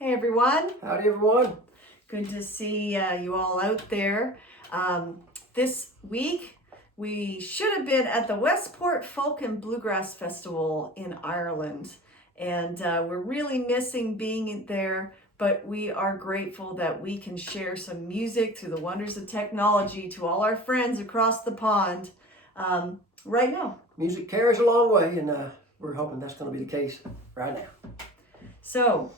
Hey everyone. Howdy everyone. Good to see you all out there. This week we should have been at the Westport Folk and Bluegrass Festival in Ireland, and we're really missing being there, but we are grateful that we can share some music through the wonders of technology to all our friends across the pond right now. Music carries a long way, and we're hoping that's going to be the case right now. So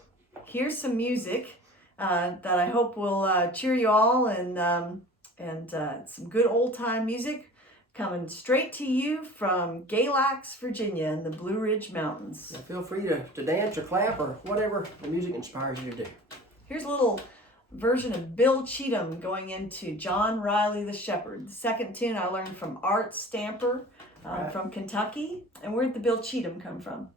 here's some music that I hope will cheer you all, and some good old time music coming straight to you from Galax, Virginia, in the Blue Ridge Mountains. Now feel free to dance or clap or whatever the music inspires you to do. Here's a little version of Bill Cheatham going into John Riley the Shepherd. The second tune I learned from Art Stamper from Kentucky. And where did the Bill Cheatham come from?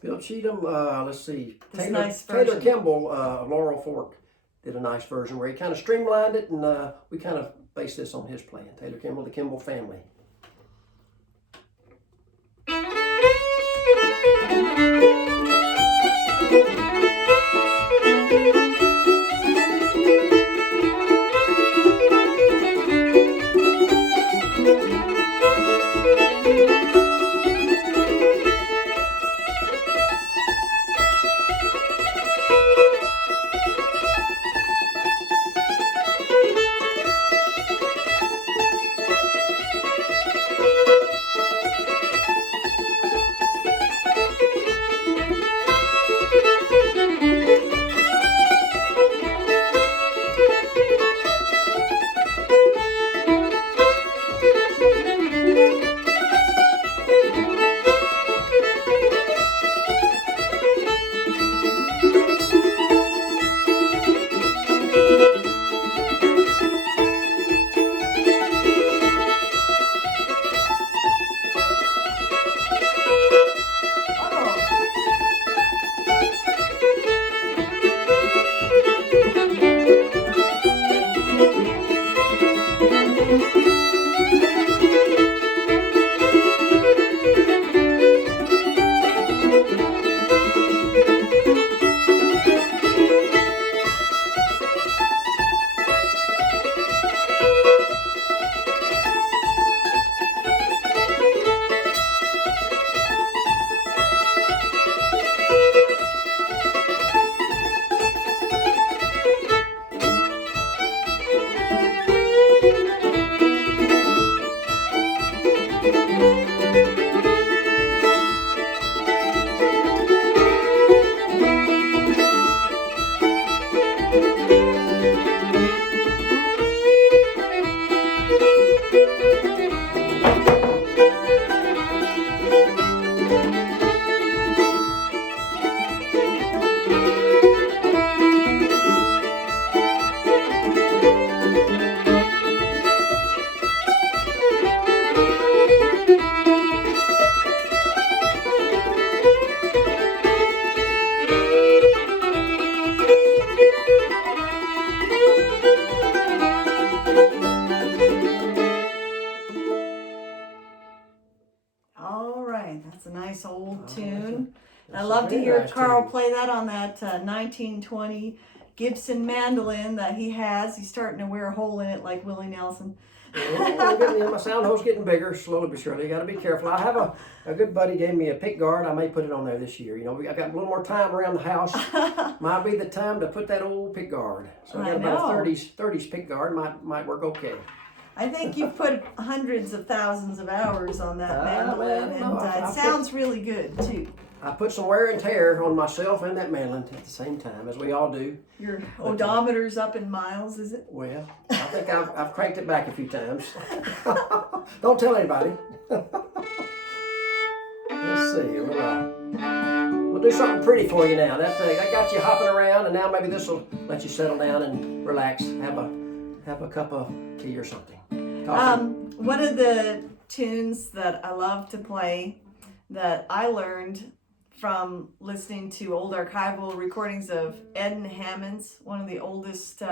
Bill Cheatham, let's see, Taylor Kimball of Laurel Fork did a nice version where he kind of streamlined it, and we kind of based this on his playing. Taylor Kimball, the Kimball family. That's a nice old tune. I love to hear Carl play that on that 1920 Gibson mandolin that he has. He's starting to wear a hole in it like Willie Nelson. My sound hole's getting bigger, slowly but surely. You got to be careful. I have a good buddy gave me a pick guard. I may put it on there this year. You know, I got a little more time around the house. Might be the time to put that old pick guard. So I got about a 30s pick guard. Might work okay. I think you've put hundreds of thousands of hours on that mandolin, and it sounds really good too. I put some wear and tear on myself and that mandolin at the same time, as we all do. Your odometer's up in miles, is it? Well, I think I've cranked it back a few times. Don't tell anybody. Let's see. We'll do something pretty for you now. That got you hopping around, and now maybe this will let you settle down and relax. Have a cup of tea or something. One of the tunes that I love to play that I learned from listening to old archival recordings of Erynn Hammond's, one of the oldest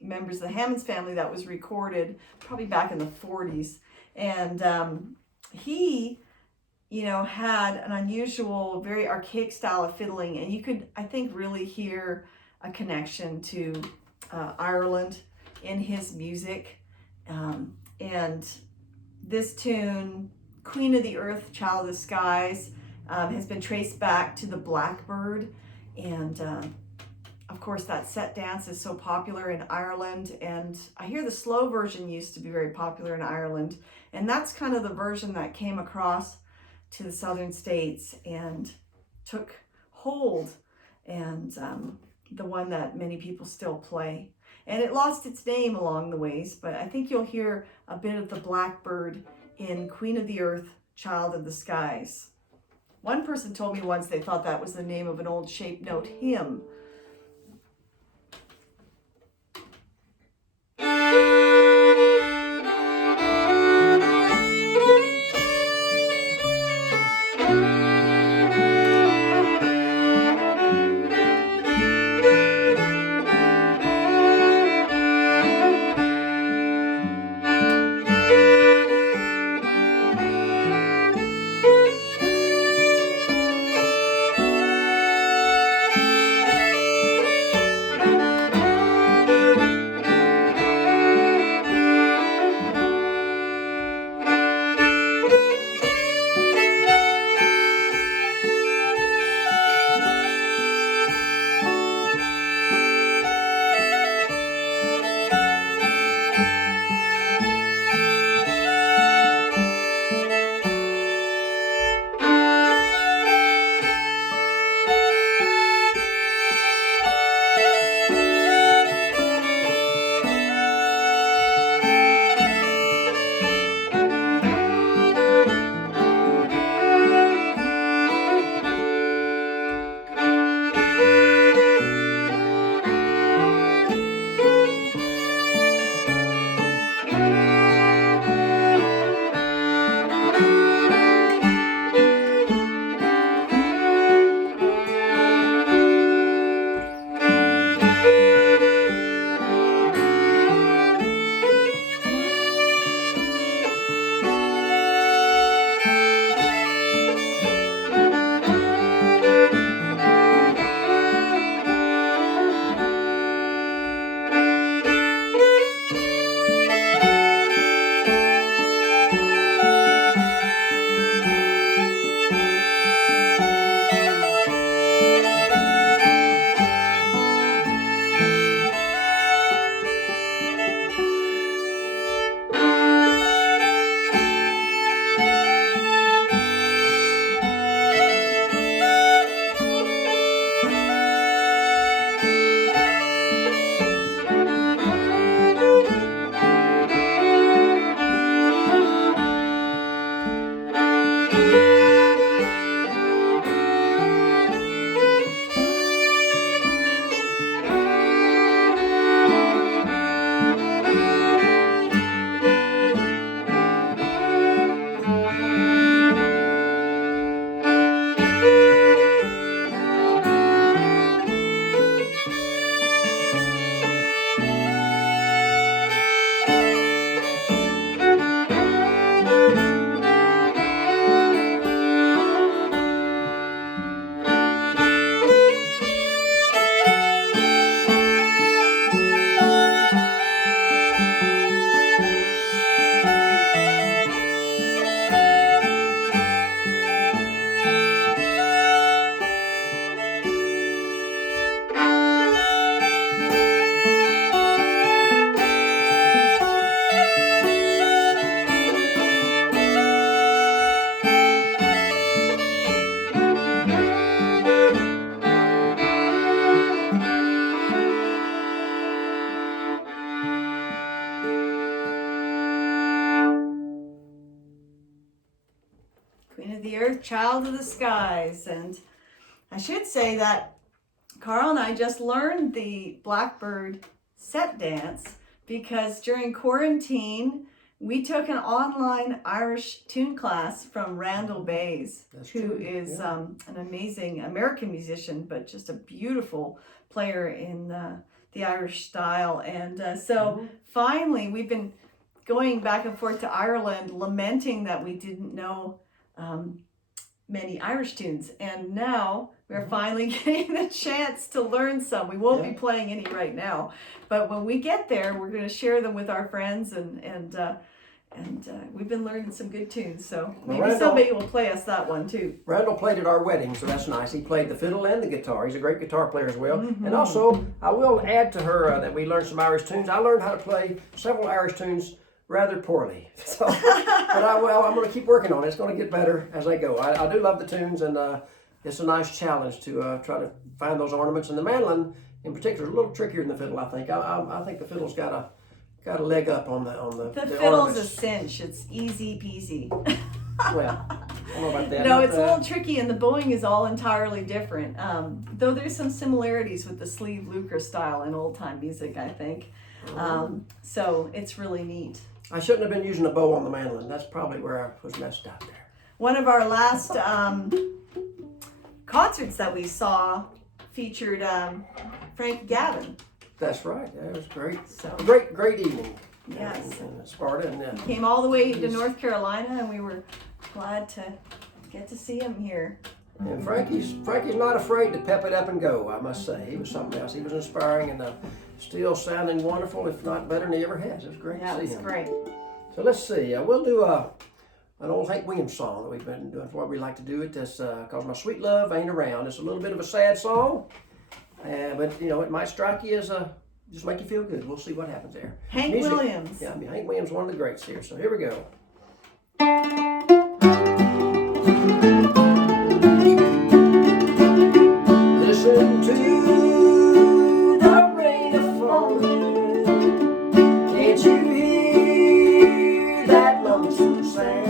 members of the Hammonds family that was recorded probably back in the 40s. And he, had an unusual, very archaic style of fiddling, and you could, I think, really hear a connection to Ireland in his music. And this tune, Queen of the Earth, Child of the Skies, has been traced back to the blackbird. And of course, that set dance is so popular in Ireland. And I hear the slow version used to be very popular in Ireland. And that's kind of the version that came across to the southern states and took hold, and the one that many people still play. And it lost its name along the ways, but I think you'll hear a bit of the blackbird in Queen of the Earth, Child of the Skies. One person told me once they thought that was the name of an old shape note hymn. The Earth, Child of the Skies. And I should say that Carl and I just learned the Blackbird set dance because during quarantine, we took an online Irish tune class from Randall Bays, who is an amazing American musician, but just a beautiful player in the Irish style. And so finally, we've been going back and forth to Ireland, lamenting that we didn't know many Irish tunes, and now we're finally getting the chance to learn some. We won't be playing any right now, but when we get there, we're going to share them with our friends, and we've been learning some good tunes. So maybe somebody will play us that one too. Randall played at our wedding, so that's nice. He played the fiddle and the guitar. He's a great guitar player as well. And also, I will add to her that we learned some Irish tunes. I learned how to play several Irish tunes rather poorly. So, but I'm going to keep working on it. It's going to get better as I go. I do love the tunes, and it's a nice challenge to try to find those ornaments. And the mandolin, in particular, is a little trickier than the fiddle. I think. I think the fiddle's got a leg up on the. The fiddle's a cinch. It's easy peasy. Well, I don't know about that. No, it's a little tricky, and the bowing is all entirely different. Though there's some similarities with the sleeve lucre style in old time music, I think. So it's really neat. I shouldn't have been using a bow on the mandolin. That's probably where I was messed up there. One of our last concerts that we saw featured Frank Gavin. That's right. Yeah, it was great. So great evening. yes, in Sparta, and he came all the way to North Carolina, and we were glad to get to see him here. And Frankie's not afraid to pep it up and go. I must say, he was something else. He was inspiring and still sounding wonderful, if not better than he ever has. It was great to see him. Yeah, it's great. So let's see. We'll do an old Hank Williams song that we've been doing for what we like to do it. That's called "My Sweet Love Ain't Around." It's a little bit of a sad song, but it might strike you as just make you feel good. We'll see what happens there. Hank Williams. Yeah, Hank Williams, one of the greats here. So here we go. Listen to the rain falling. Can't you hear that lonesome sound?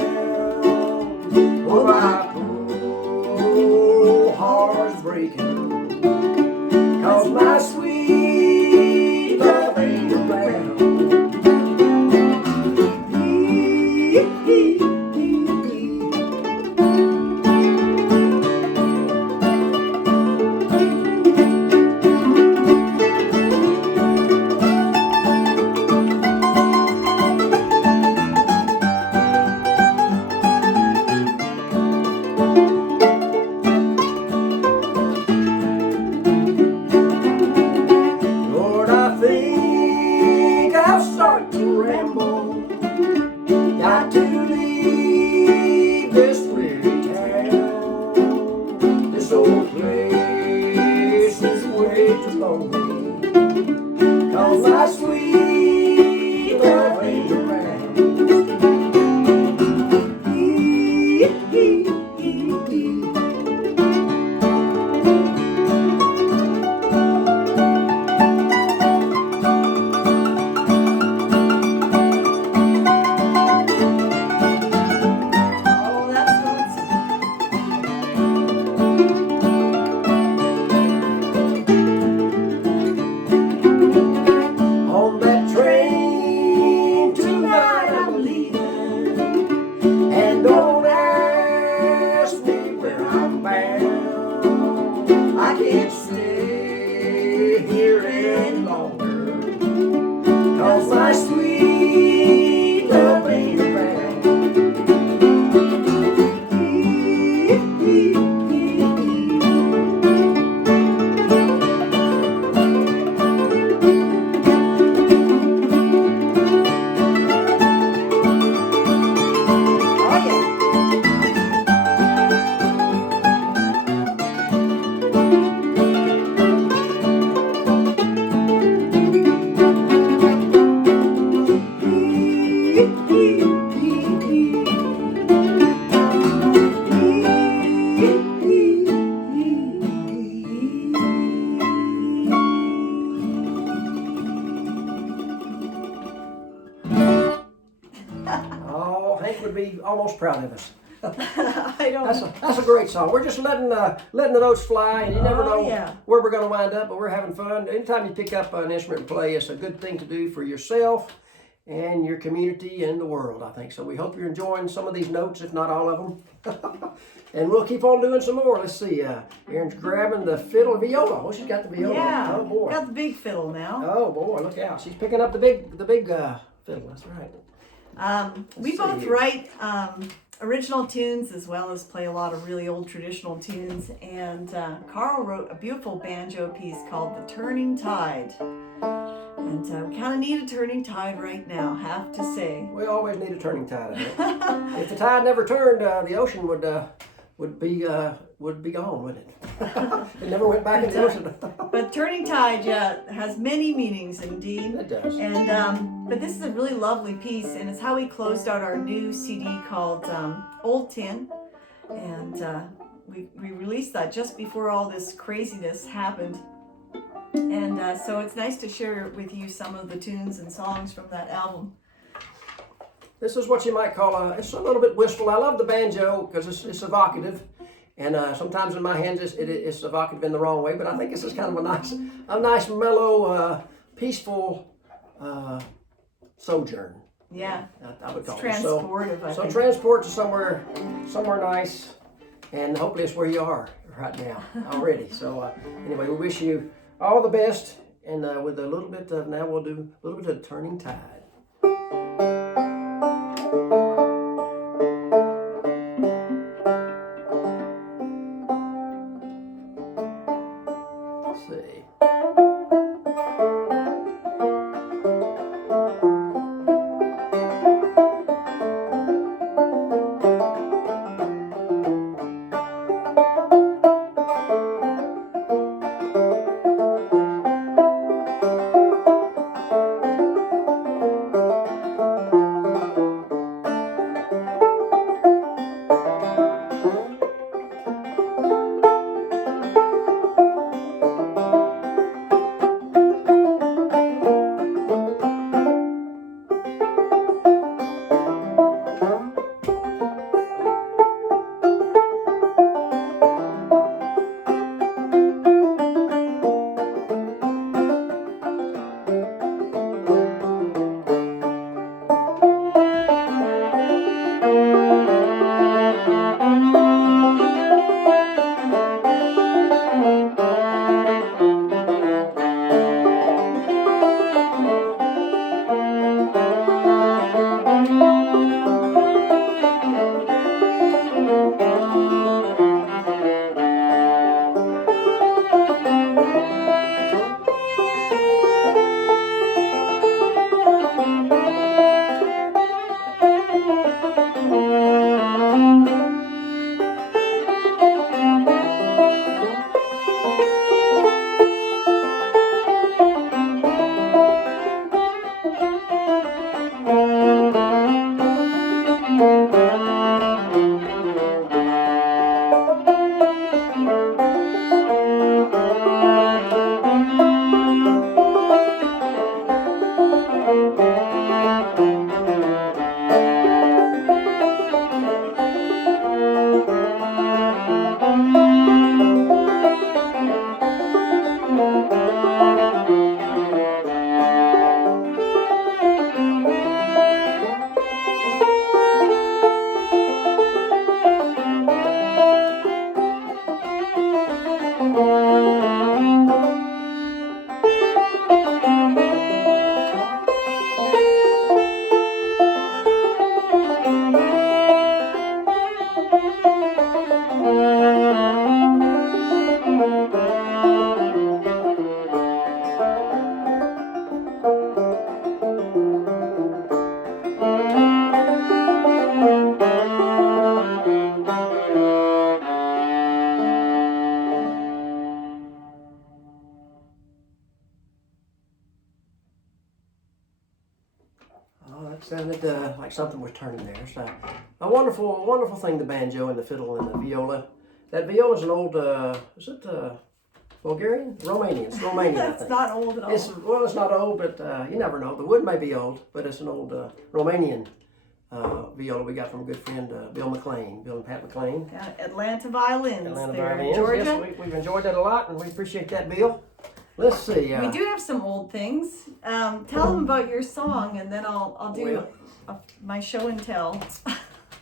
Oh, my poor heart's breaking, 'cause my sweet love ain't around. Lord, I think I'll start to ramble. Got to leave this weary town. This old place is way too lonely, 'cause my sweet love ain't around. Oh, that's lonesome. On that train tonight I'm leaving, and don't ask me where I'm bound. I can't stay here any longer, 'cause my sweet love ain't around. Oh yeah. Oh, Hank would be almost proud of us. I don't. That's a great song. We're just letting the notes fly, and you never Oh, know yeah. where we're going to wind up, but we're having fun. Anytime you pick up an instrument and play, it's a good thing to do for yourself and your community and the world, I think. So we hope you're enjoying some of these notes, if not all of them. And we'll keep on doing some more. Let's see. Erin's grabbing the fiddle, viola. Oh, she's got the viola. Yeah. Oh boy. Got the big fiddle now. Oh boy, look out! She's picking up the big fiddle. That's right. We see both here. write original tunes as well as play a lot of really old traditional tunes. And Carl wrote a beautiful banjo piece called The Turning Tide. And we kind of need a turning tide right now, have to say. We always need a turning tide, I think. If the tide never turned, the ocean would be gone, wouldn't it? It never went back in the ocean. But turning tide, yeah, has many meanings indeed. It does. And but this is a really lovely piece, and it's how we closed out our new CD called Old Tin, and we released that just before all this craziness happened. And so it's nice to share with you some of the tunes and songs from that album. This is what you might call it's a little bit wistful. I love the banjo because it's evocative, and sometimes in my hands it's evocative in the wrong way. But I think this is kind of a nice mellow, peaceful sojourn. Yeah, I would call it. Transportive. So transport to somewhere nice, and hopefully it's where you are right now already. So anyway, we wish you all the best, and with a little bit of, now we'll do a little bit of Turning Tide. Let's see. Sounded like something was turning there. So a wonderful thing, the banjo and the fiddle and the viola. That viola's an old, is it Bulgarian? Romanian. It's Romanian, I think. It's not old at all. It's not old, but you never know. The wood may be old, but it's an old Romanian viola we got from a good friend, Bill and Pat McLean. Atlanta Violins. Atlanta there Violins. in Georgia. Yes, we've enjoyed that a lot, and we appreciate that, Bill. Let's see. We do have some old things. Tell them about your song, and then I'll do my show and tell.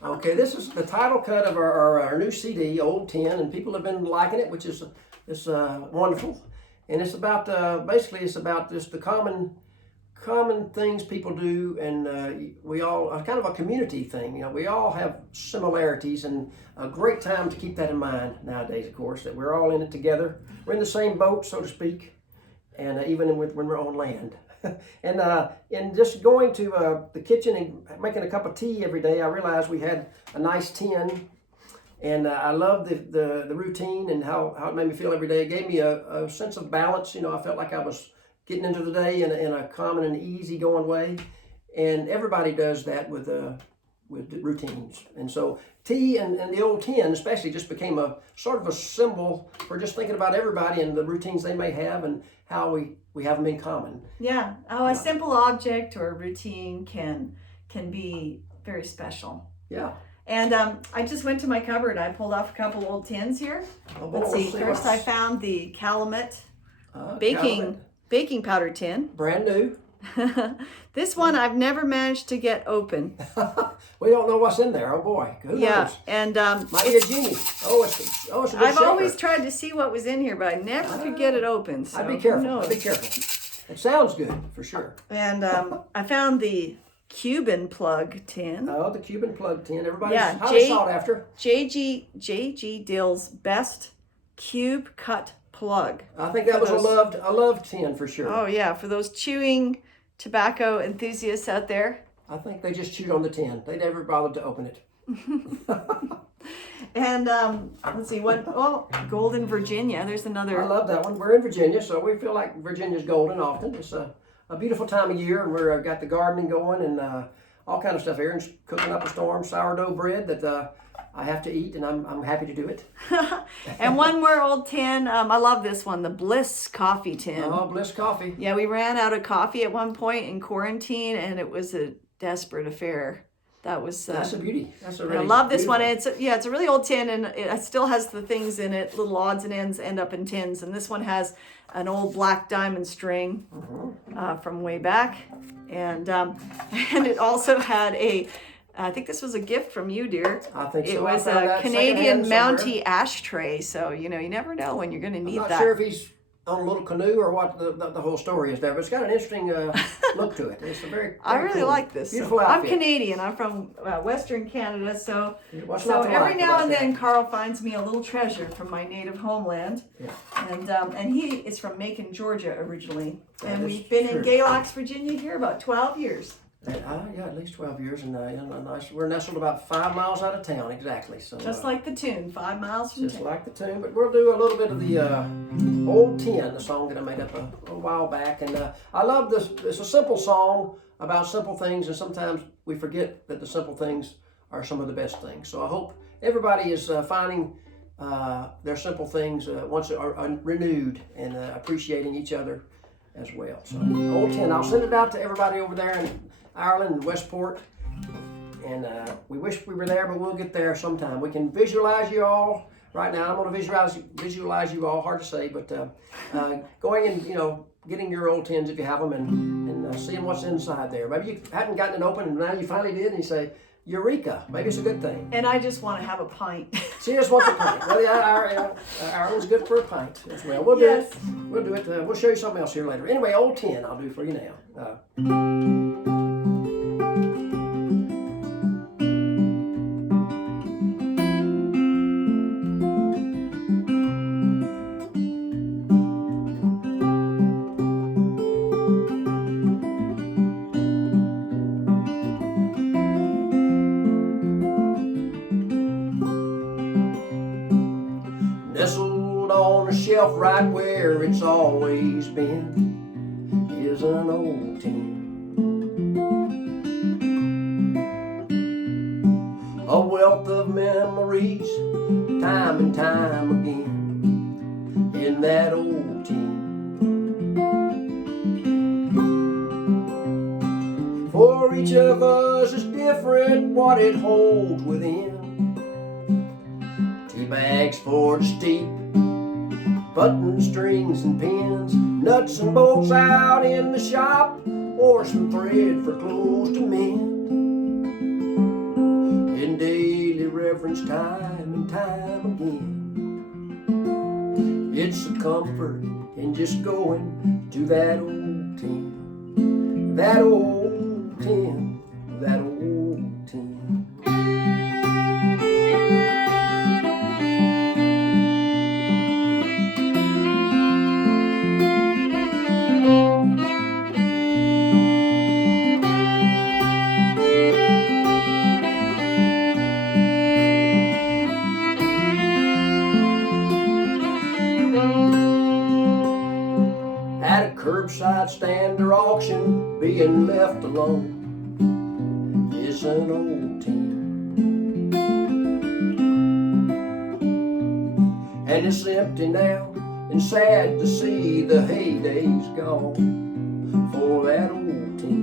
Okay, this is the title cut of our new CD, Old Tin, and people have been liking it, which is wonderful. And it's about basically it's about just the common common things people do, and we all kind of a community thing. You know, we all have similarities, and a great time to keep that in mind nowadays. Of course, that we're all in it together. We're in the same boat, so to speak, and even when we're on land. And just going to the kitchen and making a cup of tea every day, I realized we had a nice tin. And I love the routine and how it made me feel every day. It gave me a sense of balance. You know, I felt like I was getting into the day in a calm and easy going way. And everybody does that with routines. And so tea and the old tin especially just became a sort of a symbol for just thinking about everybody and the routines they may have and how we have them in common. Yeah. Oh, a simple object or a routine can be very special. Yeah. And I just went to my cupboard. I pulled off a couple old tins here. Oh, Let's see. First, I found the Calumet baking powder tin. Brand new. This one I've never managed to get open. We don't know what's in there. Oh boy, who knows? And might be a genie. It's a good I've shaker. always tried to see what was in here, but I never could get it open. So I'd be careful. It sounds good for sure. And I found the Cuban plug tin. Oh, the Cuban plug tin. Everybody's highly sought after. J.G. Dill's best cube cut plug. I think that was a loved tin for sure. Oh yeah, for those chewing tobacco enthusiasts out there. I think they just chewed on the tin. They never bothered to open it. And let's see Golden Virginia. There's another. I love that one. We're in Virginia, so we feel like Virginia's golden often. It's a beautiful time of year, and we're got the gardening going and all kind of stuff. Eryn's cooking up a storm sourdough bread that I have to eat, and I'm happy to do it. And one more old tin. I love this one, the Bliss coffee tin. Oh, Bliss coffee. Yeah, we ran out of coffee at one point in quarantine, and it was a desperate affair. That's a beauty. That's a really I love this beautiful one. It's a really old tin, and it still has the things in it. Little odds and ends end up in tins, and this one has an old black diamond string from way back, and it also had I think this was a gift from you, dear. I think so. It was a Canadian Mountie ashtray, so you never know when you're going to need that. I'm not sure if he's on a little canoe or what the whole story is there, but it's got an interesting look to it. It's a very I really cool, like this. Beautiful outfit. I'm Canadian. I'm from Western Canada, so What's not to every like now about and then that? Carl finds me a little treasure from my native homeland. Yeah. And he is from Macon, Georgia originally, That and is we've been true. in Galax, Virginia here about 12 years. Yeah, at least 12 years, and we're nestled about 5 miles out of town exactly. So Just like the tune, 5 miles from just town. like the tune, but we'll do a little bit of the Old Tin, the song that I made up a while back, and I love this. It's a simple song about simple things, and sometimes we forget that the simple things are some of the best things. So I hope everybody is finding their simple things once are renewed and appreciating each other as well. So Old Tin, I'll send it out to everybody over there in Ireland and Westport, and we wish we were there, but we'll get there sometime. We can visualize you all right now. I'm going to visualize you all. Hard to say, but going and getting your old tins if you have them, and seeing what's inside there. Maybe you hadn't gotten it open, and now you finally did, and you say, "Eureka!" Maybe it's a good thing. And I just want to have a pint. She just wants a pint. Well, yeah, Ireland's good for a pint as well. We'll do it. We'll do it. We'll show you something else here later. Anyway, Old Tin I'll do for you now. Nestled on a shelf right where it's always been is an old tin. A wealth of memories, time and time again, in that old tin. For each of us is different what it holds within. Bags for the steep, buttons, strings, and pins, nuts and bolts out in the shop, or some thread for clothes to mend. In daily reverence, time and time again, it's a comfort in just going to that old tin that old tin, that old tin. At a curbside stand or auction, being left alone is an old tin. And it's empty now, and sad to see the heydays gone for that old tin.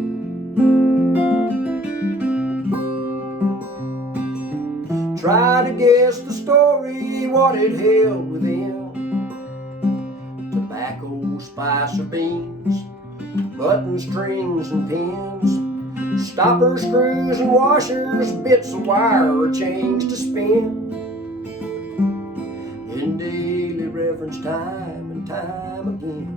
Try to guess the story, what it held within. Tobacco, spice, or beans, button strings and pins, stoppers, screws, and washers, bits of wire or change to spin. In daily reverence, time and time again,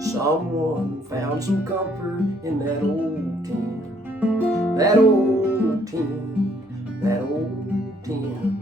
someone found some comfort in that old tin, that old tin, that old tin.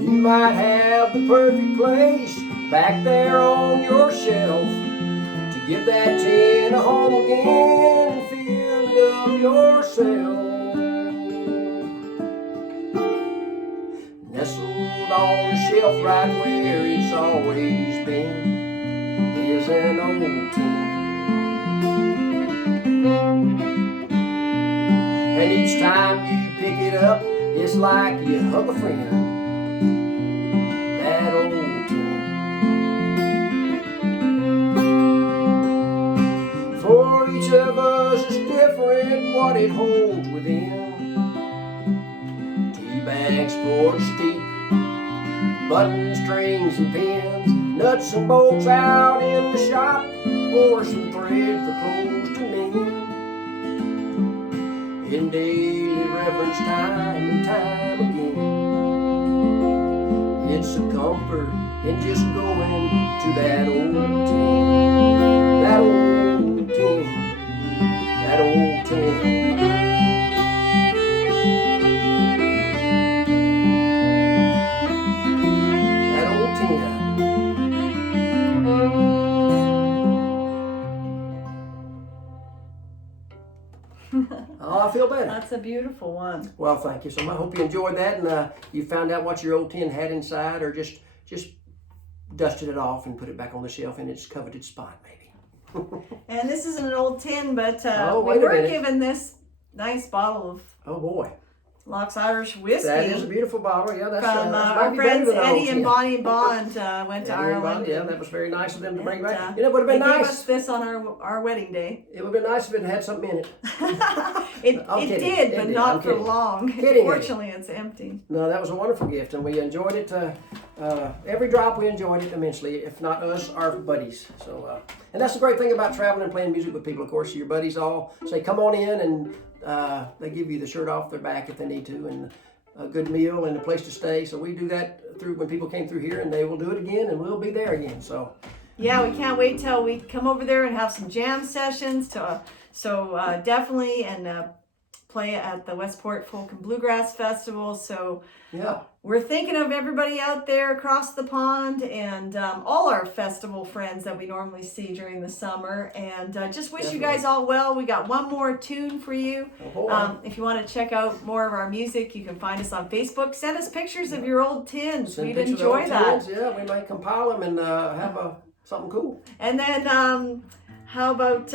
You might have the perfect place back there on your shelf to give that tin a home again and fill it up yourself. Nestled on the shelf right where it's always been is an old tin. And each time you pick it up, it's like you hug a friend. That old tin. For each of us is different what it holds within. Tea bags for steep, buttons, strings, and pins, nuts and bolts out in the shop, or some thread for clothes to mend. In daily reverence, time and time again, it's a comfort in just going to that old tin, that old tin, that old tin. That old tin. Oh, I feel better. That's a beautiful one. Well, thank you. So I hope you enjoyed that, and you found out what your old tin had inside, or just dusted it off and put it back on the shelf in its coveted spot, maybe. And this isn't an old tin, but Oh, we wait a were minute. given this nice bottle of Oh boy, Locks Irish whiskey. that is a beautiful bottle. Yeah, that's From that might our be better friends than an old Eddie and tin. Bonnie Bond went to Eddie and Ireland. Bonnie, yeah, that was very nice of them to bring and, back. You know, it would have They been gave nice. us this on our wedding day. It would have been nice if it had something in it. it I'm it kidding. did, It but did. not I'm for kidding. long. Kidding, Fortunately, it's empty. No, that was a wonderful gift, and we enjoyed it. Every drop, we enjoyed it immensely. If not us, our buddies. So, and that's the great thing about traveling and playing music with people. Of course, your buddies all say, "Come on in," and they give you the shirt off their back if they need to, and a good meal and a place to stay. So we do that through when people came through here, and they will do it again, and we'll be there again. So. Yeah, we can't wait till we come over there and have some jam sessions. So definitely, and play at the Westport Folk and Bluegrass Festival. So Yeah. we're thinking of everybody out there across the pond, and all our festival friends that we normally see during the summer. And just wish you guys all well. We got one more tune for you. Oh, boy. If you want to check out more of our music, you can find us on Facebook. Send us pictures of your old tins. Send We'd pictures of enjoy old that. tins. Yeah, we might compile them and have something cool. And then how about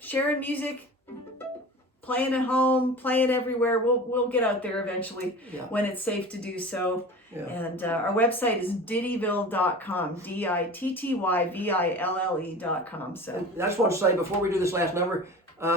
sharing music, playing at home, playing everywhere. We'll get out there eventually when it's safe to do so. Yeah. And our website is dittyville.com, DITTYVILLE.com. So And I just want to say before we do this last number,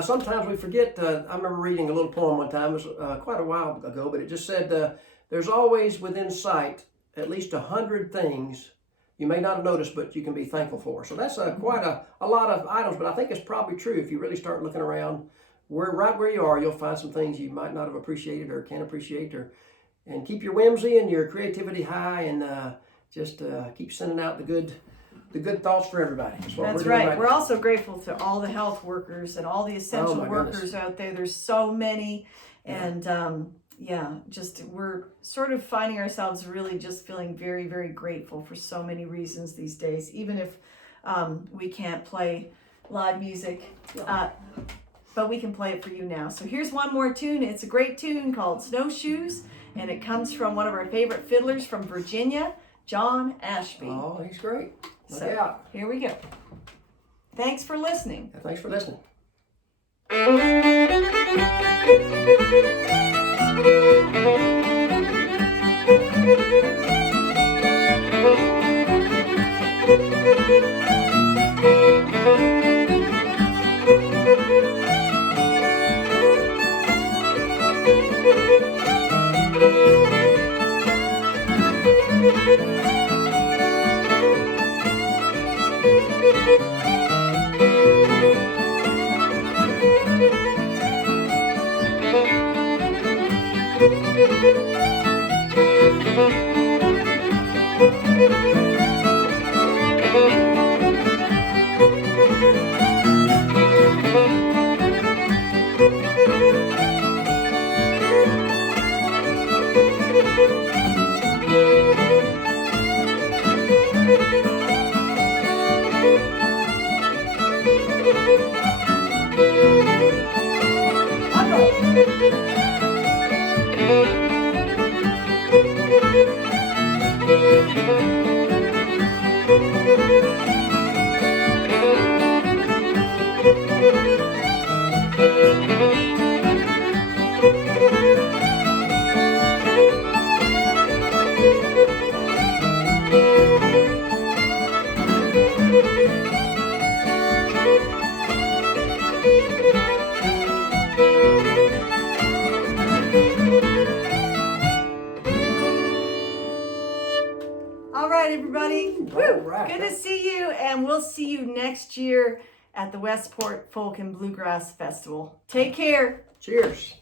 Sometimes we forget. I remember reading a little poem one time. It was quite a while ago, but it just said, "There's always within sight at least 100 things you may not have noticed, but you can be thankful for." So that's quite a lot of items, but I think it's probably true. If you really start looking around, right where you are, you'll find some things you might not have appreciated or can appreciate, and keep your whimsy and your creativity high, and just keep sending out the good thoughts for everybody. That's we're doing right. We're now. also grateful to all the health workers and all the essential workers out there. There's so many, and we're sort of finding ourselves really just feeling very, very grateful for so many reasons these days, even if we can't play live music, but we can play it for you now. So here's one more tune. It's a great tune called Snowshoes, and it comes from one of our favorite fiddlers from Virginia, John Ashby. Oh, he's great. Look So out. here we go. Thanks for listening. Thanks for listening. Everybody. Woo! Right. Good to see you, and we'll see you next year at the Westport Folk and Bluegrass Festival. Take care. Cheers.